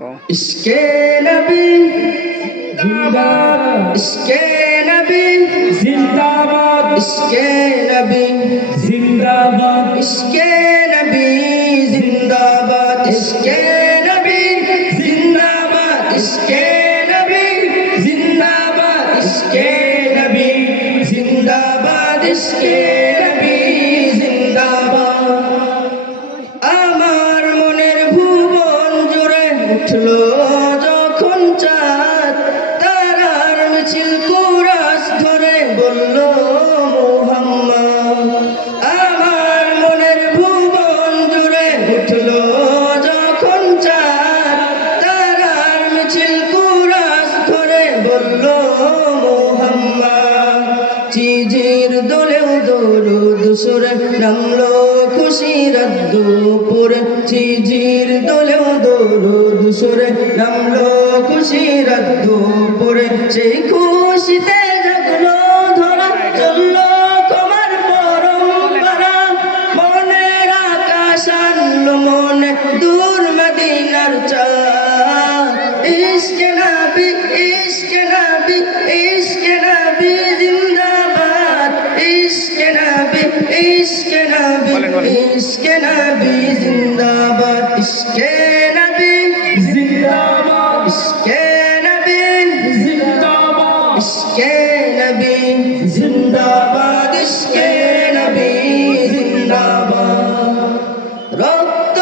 ইশকে নবী জিন্দাবাদ, ইশকে নবী জিন্দাবাদ, ইশকে নবী জিন্দাবাদ, ইশকে নবী জিন্দাবাদ, ইশকে নবী জিন্দাবাদ, ইশকে নবী জিন্দাবাদ, ইশকে নবী জিন্দাবাদ, ইশকে নবী জিন্দাবাদ। আমার মনের ভুবন জুড়ে উঠলো যখন চাঁদ, তারার মিছিল কুরাস ধরে বলল মুহাম্মদ। আমার মনের ভুবন জুড়ে উঠলো যখন চাঁদ, তারার মিছিল কুরাস ধরে বলল মুহাম্মদ। চিজির দোলেও দরুদ সুরে নামলো খুশির দুপুরে, চিজির দোলেও দরুদ সুরে নামলো খুশির দুপুরে। সেই খুশিতে জাগলো ধরা, চললো তোমার পরম্পরা, মনের আকাশ আনলো মনে দূর মদিনার চাঁদ। ইশকে নবী, ইশকে নবী, ইশকে নবী জিন্দাবাদ, ইশকে নবী, ইশকে নবী, ইশকে নবী জিন্দাবাদ, ইশকে নবী জিন্দাবাদ, ইশকে নবী জিন্দাবাদ, ইশকে নবী জিন্দাবাদ, ইশকে নবী জিন্দাবাদ। রক্ত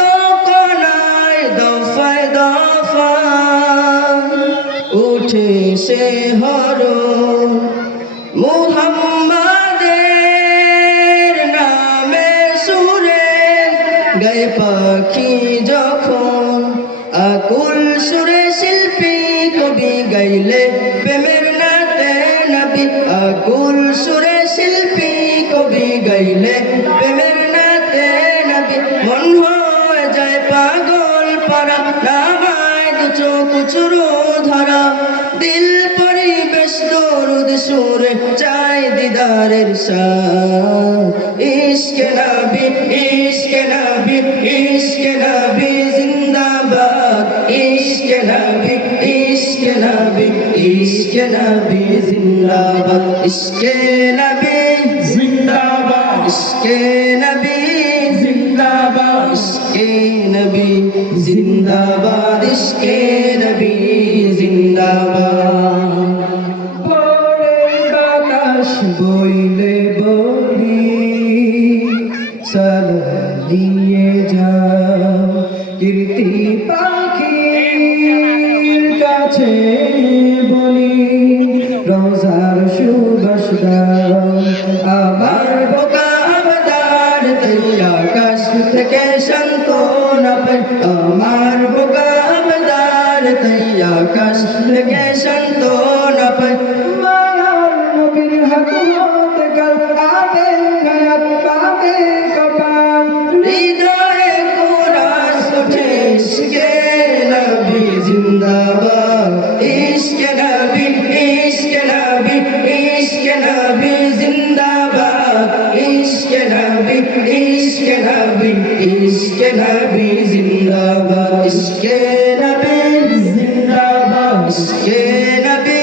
কণায় দফায় দফায় উঠে সে হরণ, মুহাম্মাদের নামে সুরে গায়ে পাখি যখন, আকুল সুরে শিল্পী কবি গাইলে প্রেমের নাতে নবী, আকুল সুরে শিল্পী কবি গাইলে প্রেমের নাতে নবী। মন হয়ে যায় পাগল পারা, নামায় দু চোখ চুরো ধরা, দিল পরিবেশ দরুদ সুরে চাই দিদারের শান। ইশকে নবী, ইশকে নবী, ইশকে নবী জিন্দাবাদ, ইশকে নবী, ইশকে নবী, ইশকে নবী জিন্দাবাদ, ইশকে নবী জিন্দাবাদ, ইশকে নবী জিন্দাবাদ, ইশকে নবী জিন্দাবাদ, ইশকে নবী জিন্দাবাদ। বাতাস বইলে বলি সালাম নিয়ে যাও, কীর্তি পাখির কাছে বলি রোজার সুবাস দাও। আমার বোকা আবদার তাই আকাশ থেকে সান্ত্বনা পাই, আমার বোকা আবদার তাই আকাশ থেকে সান্ত্বনা পাই। মায়ার নবীর হাত হতে কাল আবে হায়াত পাবে কপাল, হৃদয়ে কুরাস উঠে ইশকে নবী জিন্দাবাদ, ইশকে নবী, ইশকে নবী, ইশকে নবী জিন্দাবাদ, ইশকে নবী, ইশকে নবী, ইশকে নবী জিন্দাবাদ, ইশকে নবী জিন্দাবাদ, ইশকে নবী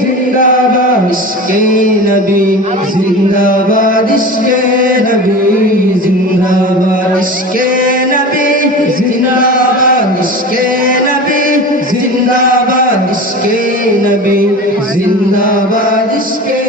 জিন্দাবাদ, ইশকে নবী জিন্দাবাদ, ইশকে নবী জিন্দাবাদ, ইশকে নবী জিন্দাবাদ, ইশকে নবী জিন্দাবাদ, ইশকে নবী জিন্দাবাদ, ইশকে